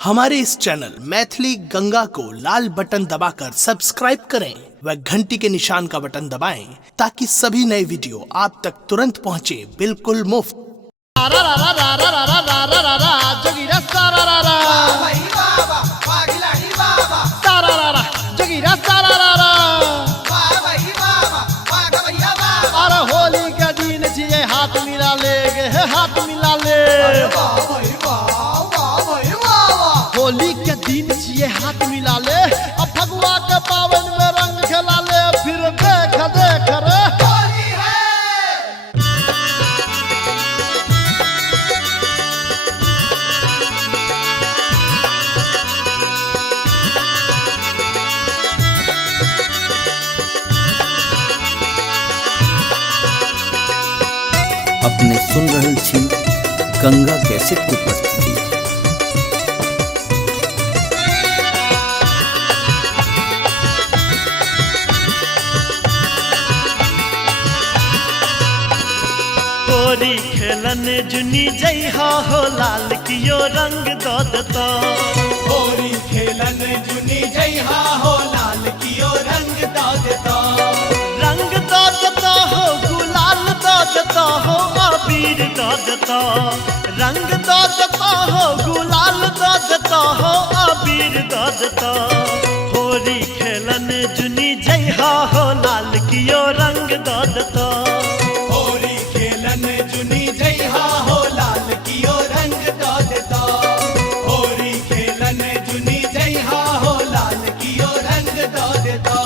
हमारे इस चैनल मैथिली गंगा को लाल बटन दबाकर सब्सक्राइब करें व घंटी के निशान का बटन दबाएं ताकि सभी नए वीडियो आप तक तुरंत पहुंचे बिल्कुल मुफ्त। होली के दिन छिए हाथ मिला ले हाथ मिला ले होली के दिन छिए हाथ मिला ले अब फगुआ के पावन में रंग खेला ले फिर देख देख रे होली है। अपने सुन रहल छी गंगा कैसेट की प्रस्तुति। होली खेलन जुनी जइहा हो लाल कियो रंग दो दता। होली खेलन जुनी जइहा हो लाल कियो रंग दो देता। रंग दो दता हो गुलाल दो दता हो अबीर दो दता। रंग दो दता हो गुलाल दो दता हो अबीर दो दता। होली खेलन जुनी जइहा हो लाल कियो रंग दो दता। होली खेलन जुनी जइहा हो लाल कियो रंग दो देता। होली खेलन जुनी जइहा हो लाल कियो रंग दो देता।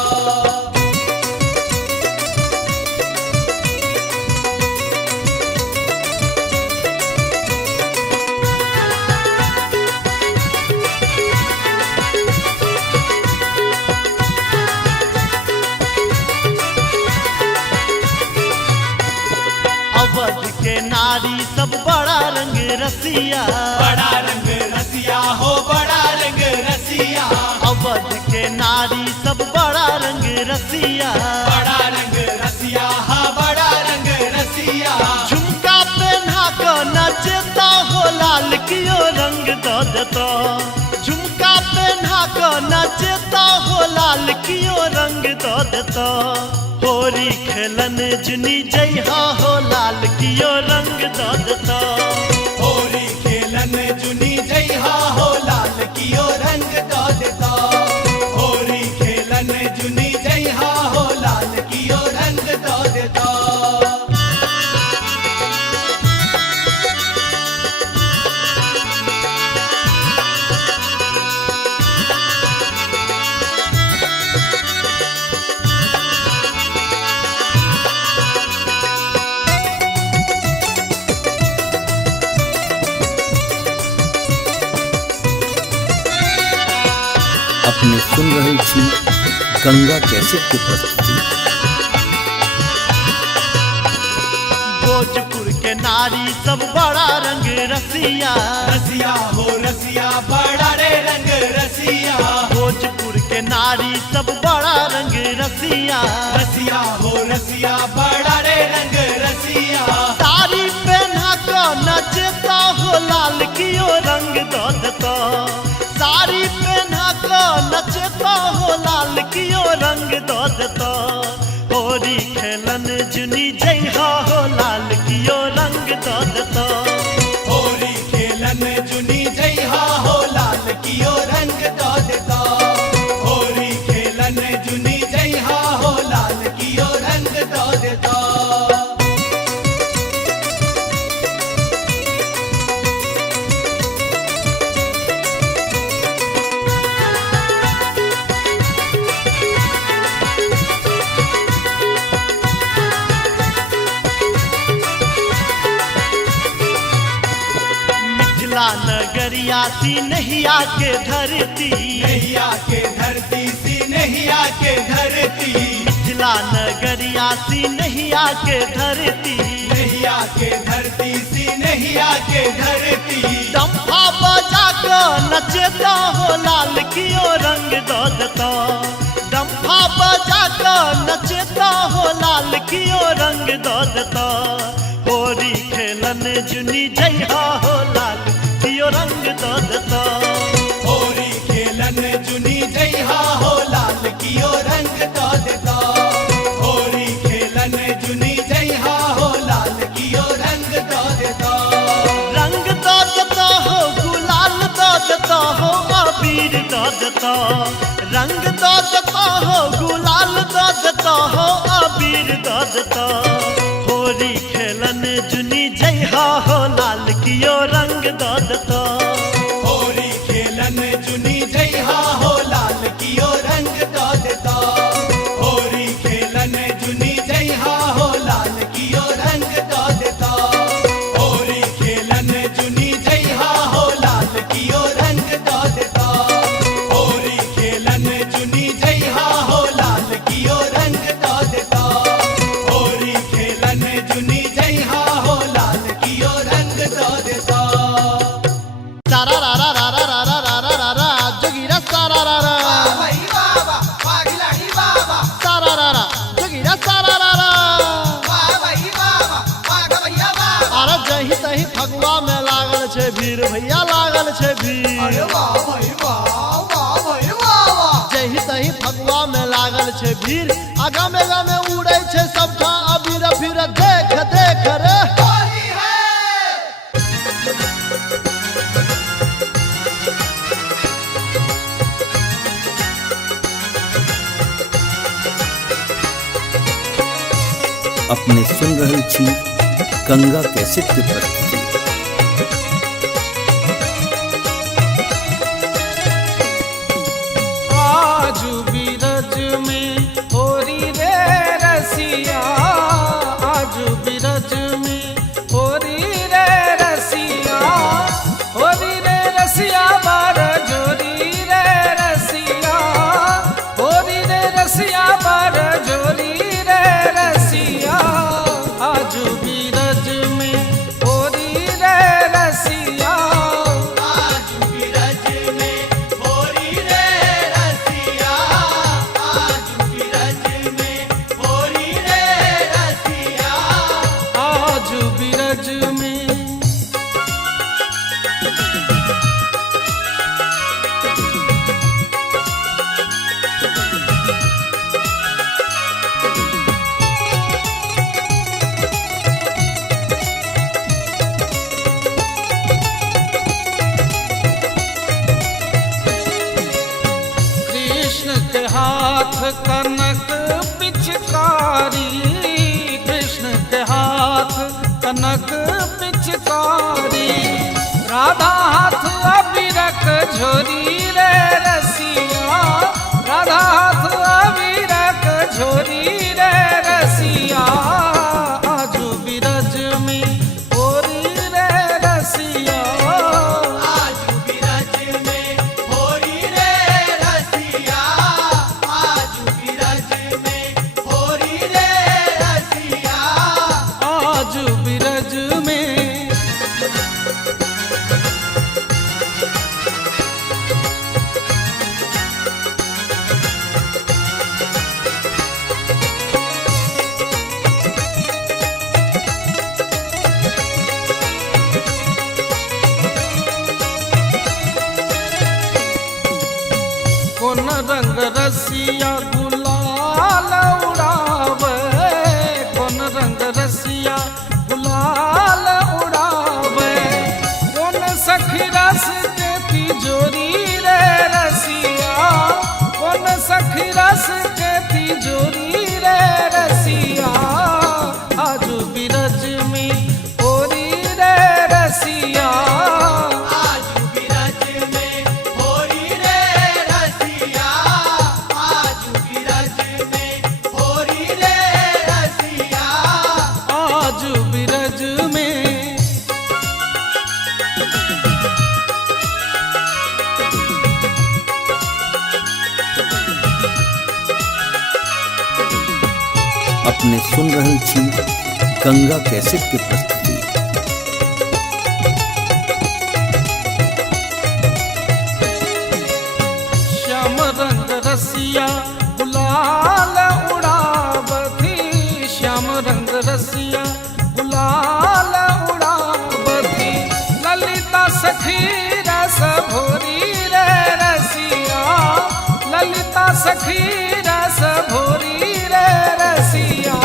अवध के नारी सब बड़ा रंग रसिया। बड़ा रंग रसिया हो बड़ा रंग रसिया। अवध के नारी सब बड़ा रंग रसिया। बड़ा रंग रसिया हा बड़ा रंग रसिया। झुमका पहना कर नचता हो लाल कियो रंग दो दता। झुमका पहना कर नचता हो लाल कियो रंग दो दता। होली खेलन जुनी जइहा हो लाल कियो रंग दो दता। होली खेलन जुनी जइहा हो लाल कियो रंग दो देता। होली खेलन जुनी जइहा हो लाल कियो रंग दो देता। अपने सुन रहल छी गंगा कैसेट की प्रस्तुति। भोजपुर के नारी सब बड़ा रंग रसिया। रसिया हो रसिया बड़ा रे रंग रसिया। भोजपुर के नारी सब बड़ा रंग रसिया। रसिया हो रसिया बड़ा रे रंग रसिया। साड़ी पहना कर नचता हो लाल कियो रंग दो दता। साड़ी पहना कर नचता हो लाल कियो रंग दो दता। होली खेलन जुनी जइहा हो लाल कियो रंग दो दता। होली खेलन जुनी जइहा हो लाल कियो रंग दो देता। होली खेलन जुनी जइहा हो लाल कियो रंग दो देता। मिथिला नगरिया सी नहिया के धरती। नहिया के धरती सी नहिया के धरती। मिथिला नगरिया सी नहिया के धरती। नहिया के धरती सी नहिया के धरती। डम्फा बजा कर नचता हो लाल कियो रंग दो दता। डम्फा बजा कर नचता हो लाल कियो रंग दो दता। होली खेलन जुनी जइहा हो लाल कियो रंग दो दता। देता, रंग दो देता हो, गुलाल दो देता हो, अबीर दो देता। होरी खेलन जुनी जइहा हो, लाल कियो रंग दो देता। होरी खेलन जुनी जइहा हो, लाल कियो रंग दो देता। होरी खेलन जुनी जइहा हो, लाल कियो रंग दो देता। होरी खेलन जुनी जइहा हो, लाल कियो रंग दो देता। होरी खेलन जुनी जइहा हो, लाल कियो रंग दो देता। होरी खेलन जुनी जइहा हो, लाल कियो रंग दो देता। सारा रा रा रा रा रा रा रा रा रा जोगिरा सारा रा रा भाई बाबा पागलाही बाबा, सारा रा रा जोगिरा सारा रा रा। भाई बाबा पाग भैया बाबा। अरे जही तही फगुआ में लागल छे भीड़, भैया लागल छे भीड़। अरे वाह भाई वाह, वाह भाई वाह। जही तही फगुआ में लागल छे भीड़, आगा में उड़े छे सबठा अबीर फिर देख देख रे। होली है अपने सुन रहल छी गंगा कैसेट के प्रस्तुति। आजू बीरज में होरी रे रसिया, आजू बीरज में होरी रे रसिया, होरी रे रसिया बार जोरी रे रसिया, होरी रे रसिया बार जोरी रे रसिया। आजू बीरज में होरी रे रसिया, आज बिरज में होरी रे रसिया। आज बिरज में होरी रे रसिया। आजू बीरज में। कृष्ण के हाथ कनक पिचकारी, कृष्ण के हाथ कनक पिचकारी, राधा हाथ अबीरक झोरी रे रसिया, राधा हाथ अबीरक झोरी रे रसिया। आजू बीरज में होरी रे रसिया, आज बिरज में होरी रे रसिया। आज बिरज में होरी रे रसिया। आजू बीरज में। कोन रंग रसिया गुलाल उड़ावे, कोन रंग रसिया गुलाल उड़ावे, कोन सखी रस के तिजोरी रे रसिया, कोन सखी रस के तिजोरी रे रसिया। आजू बीरज में होरी रे रसिया, आज बिरज में होरी रे रसिया। आज बिरज में होरी रे रसिया। आजू बीरज में। अपने सुन रहल छी गंगा कैसेट के प्रस्तुति। श्याम रंग रसिया गुलाल उड़ावती, श्याम रंग रसिया गुलाल उड़ावती, ललिता सखी रस भोरी रे रसिया, ललिता सखी रस भोरी रे रसिया।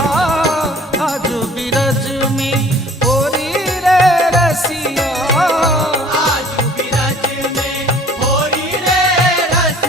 आजू बीरज में होरी रे रसिया, आज बिरज में होरी रे रसिया।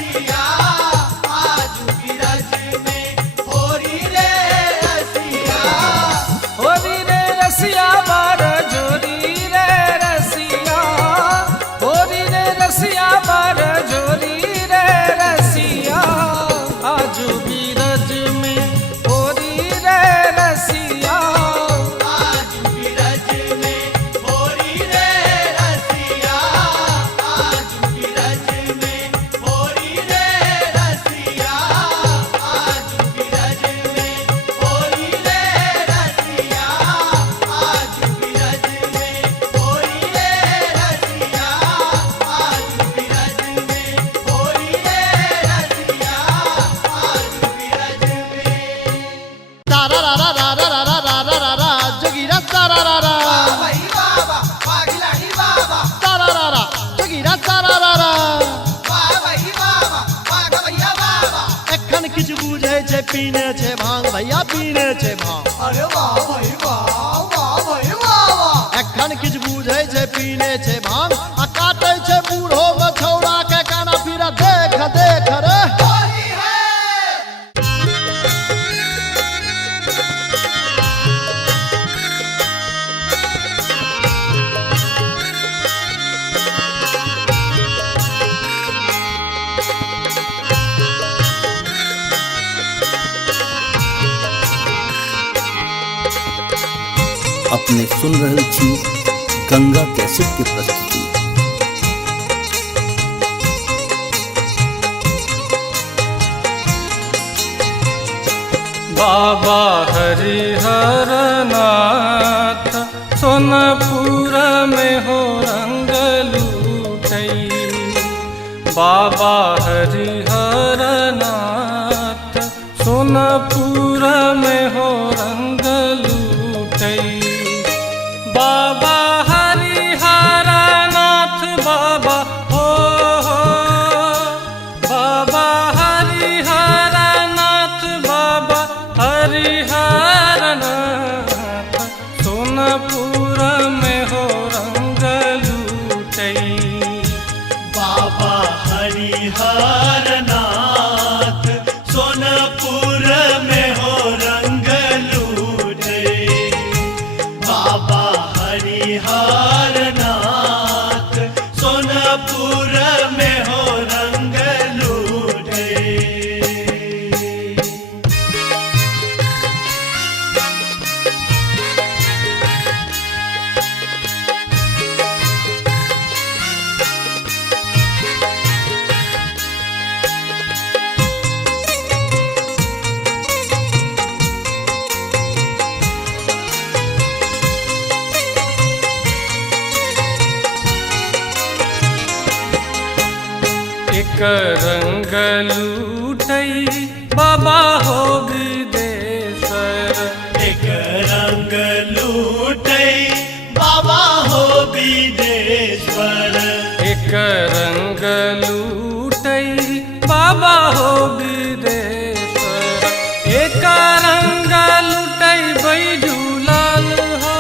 छे पीने छे भांग भैया पीने छे भांग। अरे वाह भाई वाह वाह भाई वाह वाह। एखन किछ बुझै छे पीने छे भांग आ काटै छे बूढ़ो में छौड़ा के काना पीरा देख देख रे। होली है। अपने सुन रहल छी गंगा कैसेट के प्रस्तुति। बाबा हरिहर नाथ सोनपुर में हो रंग लूटई। बाबा हरिहर नाथ सोनपुर में हो रंग लूटई। बाबा हरिहर नाथ बाबा हो बाबा हरिहर नाथ बाबा हरिहर नाथ सोनपुर में हो रंग लूटई। बाबा हरिहर नाथ सोनपुर में हो रंग लूटे। बाबा हरिहर नाथ सोनपुर में हो रंग लूटे। एक रंग लूटई बाबा हो विदेश्वर। एक रंग लूटई बाबा हो विदेश्वर। एक रंग लूटई बाबा हो विदेश्वर। एक रंग लूटई बैजूलाल हो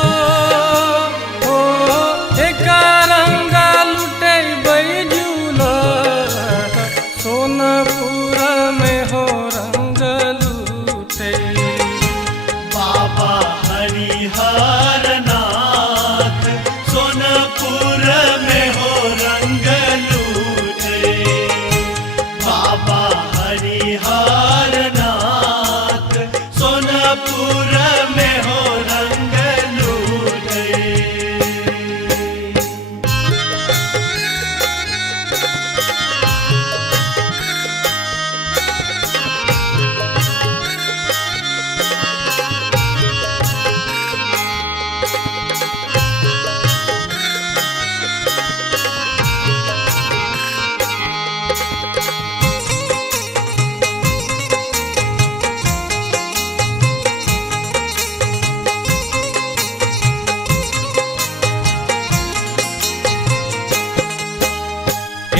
एक रंग लूटई बैजूलाल सोनपुर में हो रंग लूटई। बाबा हरिहर नाथ सोनपुर में हो रंग लूटे। बाबा हरिहर नाथ सोनपुर में हो रंग लूटे।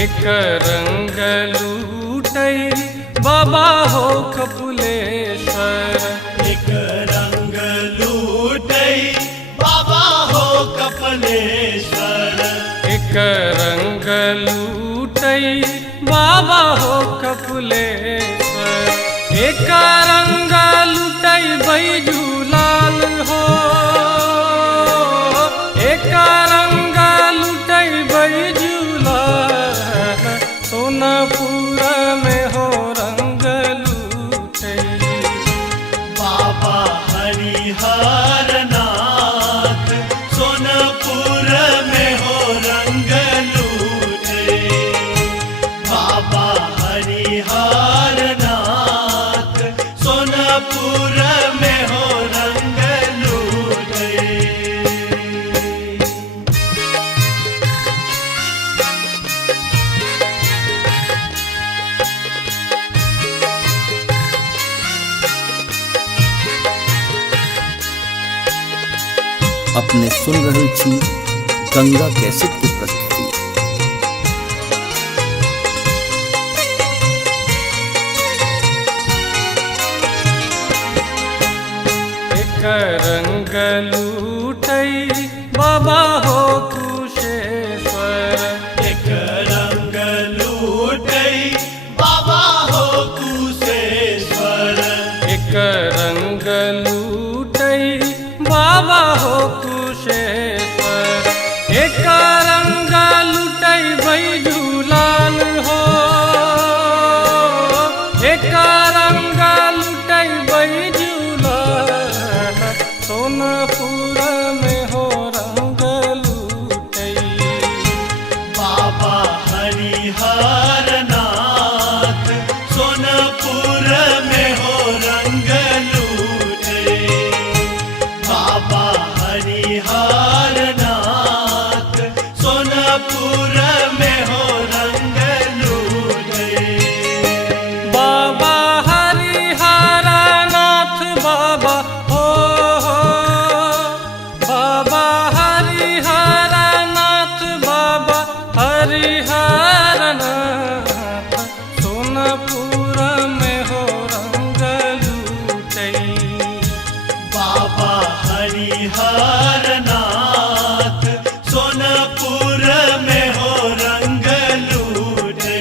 एक रंग लूटई बाबा हो कपिलेश्वर। एक रंग लूटई बाबा हो कपिलेश्वर। एक रंग लूटई बाबा हो कपिलेश्वर। एक रंग लूटई बैजूलाल हो एक रंग लूटई बैजूलाल सोनपुर में हो रंग लूटई। बाबा हरिहर नाथ सोनपुर में हो रंग लूटे। बाबा हरिहर नाथ सोनपुर में हो रंग लूटे। अपने सुन रहल छी गंगा कैसेट के प्रस्तुति। लूटई बाबा हो कुशेश्वर। एक रंग लूटई बाबा हो कुशेश्वर। एक रंग लूटई बाबा हो कुशेश्वर। एक रंग लूटई बैजूलाल हो। एक रंग लूटई बैजूलाल सोनपुर में हो रंग लूटई। बाबा हरिहर नाथ सोनपुर में हो रंग लूटे। बाबा हरिहर नाथ सोनपुर में हो रंग लूटे। बाबा हरिहर नाथ बाबा हो। बाबा हरिहर नाथ बाबा हरिहर नाथ सोनपुर में हो रंग लूटई। बाबा हरिहर नाथ सोनपुर में हो रंग लूटे।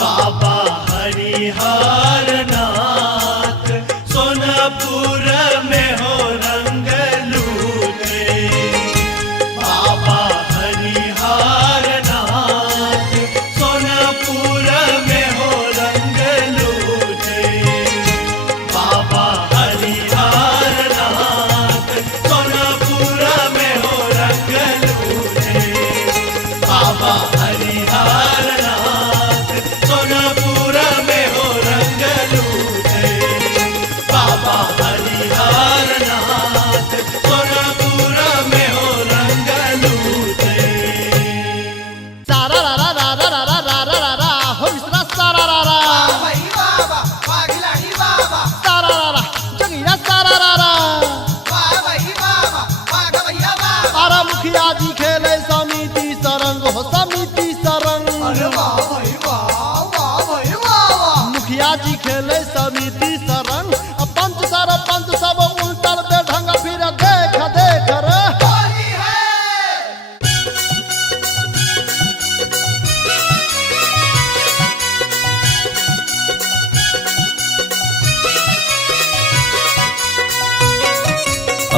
बाबा हरिहर नाथ सोनपुर में हो रंग लूटे। बाबा हरिहर नाथ सोनपुर में हो रंग लूटे। बाबा हरिहर नाथ सोनपुर में हो रंग लूटे। बाबा हरिहर नाथ सोनपुर में हो रंग लूटे। बाबा हरिहर नाथ सोनपुर में हो रंग लूटे। सारा रा रा रा रा रा रा रा रा रा रा हो मिश्रा सारा रा रा सारा रा रा जगिया सारा रा रा। अरे मुखिया जी खेले समिति सरंग हो समिति सरंग। मुखिया जी खेले समिति सरंग पंच सरपंच सब उल्टल बेढंग फिर देख देख रे।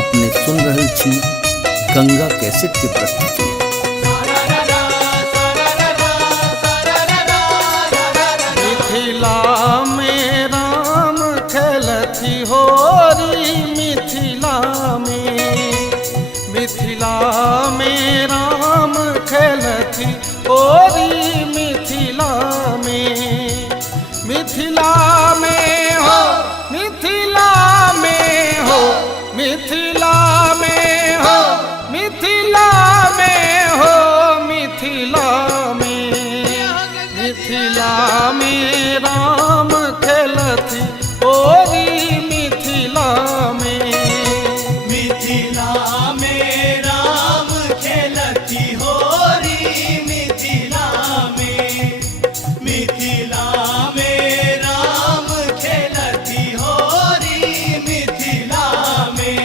अपने सुन रहल छी गंगा कैसेट के प्रस्तुति। मिथिला में राम खेलती होरी। मिथिला में राम खेलती होरी। मिथिला में हो। मिथिला में हो। मिथिला में हो। मिथिला में हो। मिथिला में राम खेलती होरी। मिथिला में। मिथिला में राम खेलती होरी। मिथिला में। मिथिला में राम खेलती होरी। मिथिला में।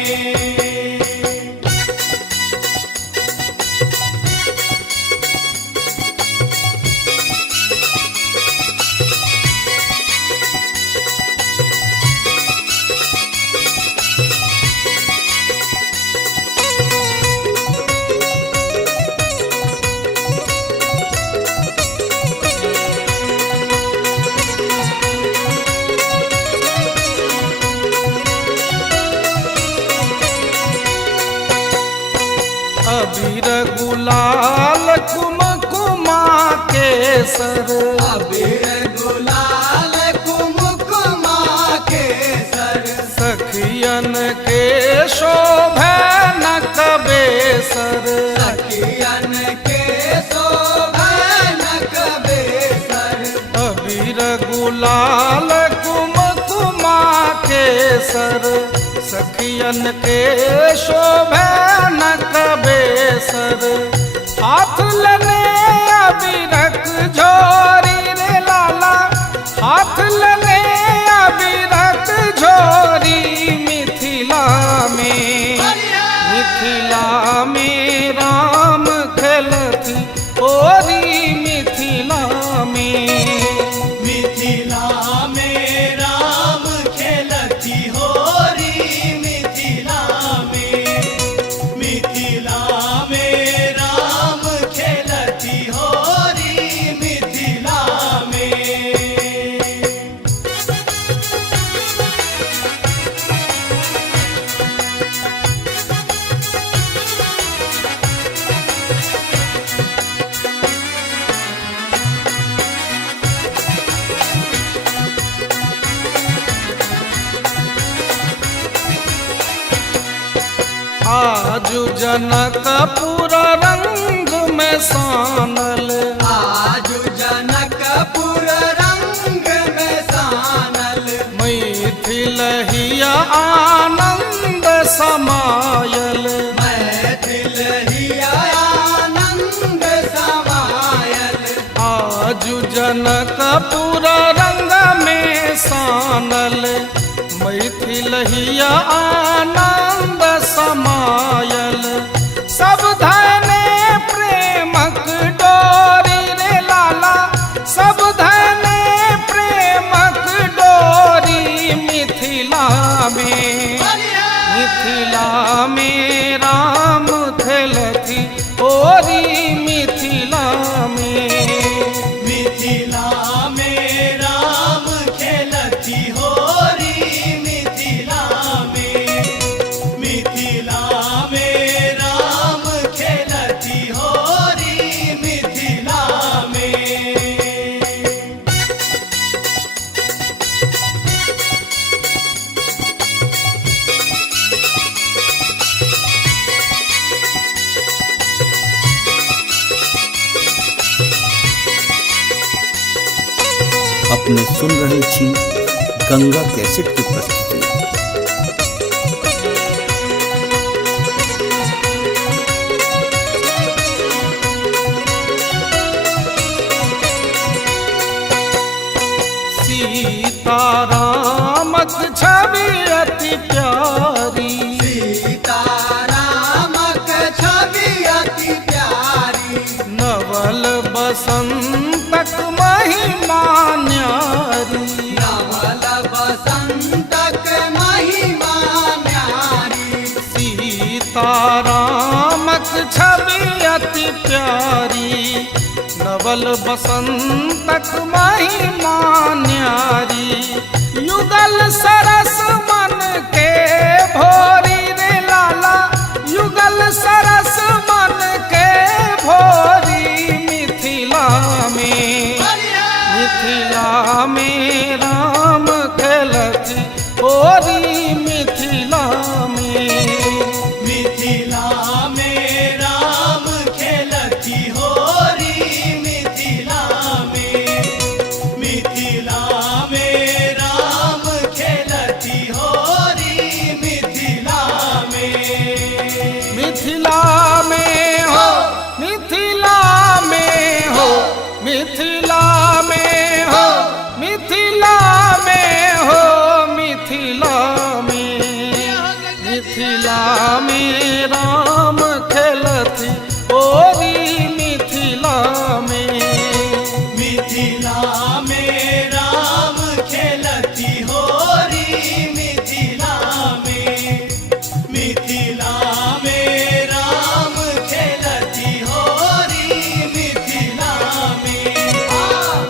अबीर गुलाल कुमकुमा केसर। अबीर गुलाल कुमकुमा केसर। सखियन के शोभे नक बेसर। सखियन के शोभनक बेसर। अबीर गुलाल कुमकुमा केसर। सखियन के शोभे नक बेसर। हाथ लने अबीरक झोरी रे लाला। हाथ लने अबीरक झोरी। मिथिला में आजु जनकपुर रंग में सानल, आजु जनकपुर रंग में सानल, मैथिलहिया आनंद समायल, मैथिलहिया आनंद समायल, आजु जनकपुर रंग में सानल, मैथिलहिया आनंद समायल। सब धने प्रेमक डोरी रे लाला, सब धने प्रेमक डोरी मिथिला में, मिथिला में राम खेलती ओरी मिथिला में, मिथिला में राम खेलती होरी मिथिला में, मिथिला में राम खेलती होरी मिथिला में। अपने सुन रहल छी गंगा कैसेट की प्रस्तुति। सीतारामक छवि अति प्यारी, सीतारामक छवि अति प्यारी, नवल बसंतक महिमा न्यारी, नवल बसंतक महिमा न्यारी, सीतारामक छवि अति प्यारी, नवल बसंतक महिमा न्यारी, युगल सरस मन के भोरी रे लाला, युगल सरस मन के भोरी मिथिला में, मिथिला में राम खेलती ओरी मिथिला में, मिथिला में राम खेलती होरी मिथिला में, मिथिला में राम खेलती होरी मिथिला में, मिथिला में हो, मिथिला में हो, मिथिला में हो, मिथिला में हो, मिथिला में, मिथिला में राम खेलती ओरी मिथिला में, मिथिला में राम खेलती होरी मिथिला में, मिथिला में राम खेलती होरी मिथिला में,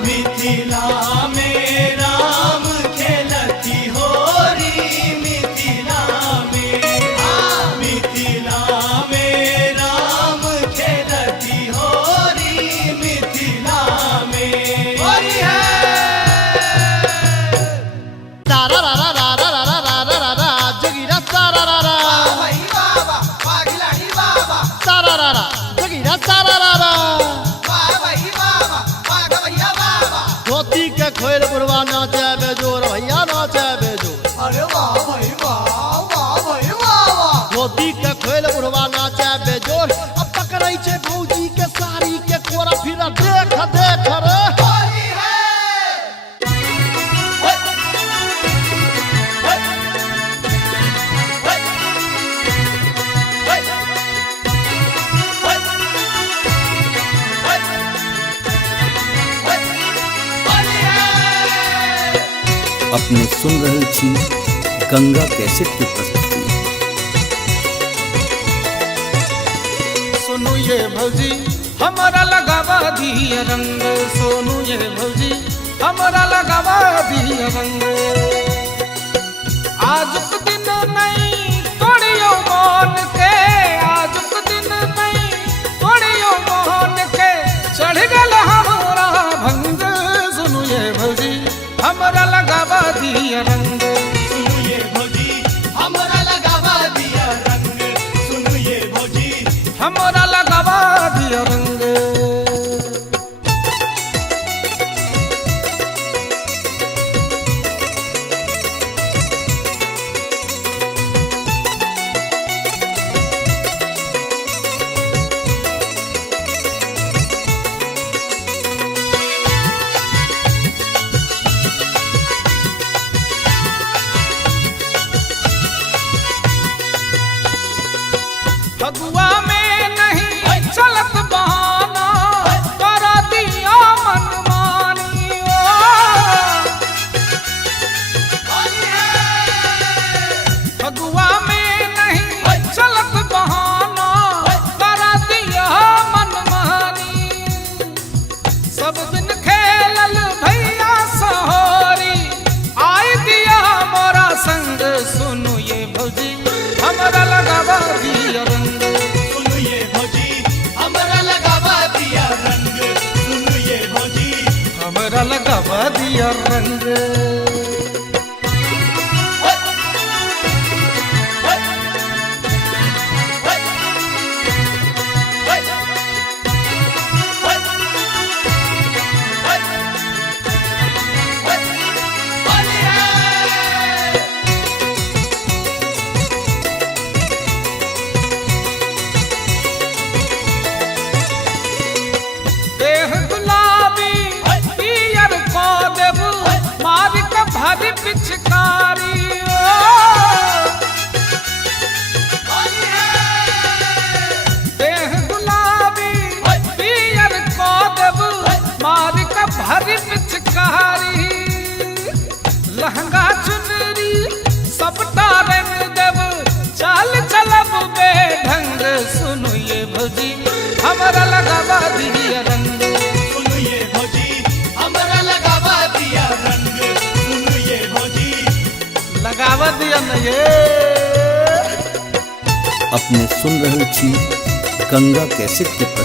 मिथिला में राम खेलती होरी मिथिला में, मिथिला में राम खेलती होरी मिथिला में। होरी है तारा रा रा रा रा रा रा रा रा रा जगीरा सारा रा रा भाई बाबा पागिलाड़ी बाबा, सारा रा रा जगीरा सारा रा रा भाई बाबा पाग भैया बाबा, धोती के खोल बुढ़वा नाचे बेजोर भैया नाचे बेजोर अरे वाह भाई वाह, वाह भाई वाह, धोती के खोल बुढ़वा नाचे बेजोर अब पकड़ै छे भौजी के साड़ी के कोरा फिर देख देख रे होली है। अपने सुन रहल छी गंगा कैसेट की प्रस्तुति। सुनु ये भौजी हमारा लगावा दिया रंग, सोनू ये भौजी हमारा लगावा दिया रंग, आज के दिन नहीं तोड़ियो मान के, आज के दिन नहीं तोड़ियो मान के, चढ़ गल हमारा भंग, सुनु ये भौजी हमारा लगावा दिया रंग, सुनो ये भौजी हमरा लगावा दिया रंग, चल भैया सहोरी आई दिया मोरा संग सुनु ये भौजी हमरा लगावा दिया रंग सुनु ये भौजी हमरा लगावा दिया रंग सुनु ये भौजी हमरा लगावा दिया रंग देह गुलाबी पियर को देबू मारी का भारी पिचकारी देह गुलाबी पियर को देबू मारी का भारी पिचकारी लहंगा चुनरी सबटा रंग देबू चाल चलब बेढंग सुनु ये भौजी हमरा लगावा दिया रंग सुनु ये भौजी हमरा लगावा दिया रंग सुनु ये भौजी लगावा दिया न ये अपने सुन रहल छी गंगा कैसेट के प्रस्तुति।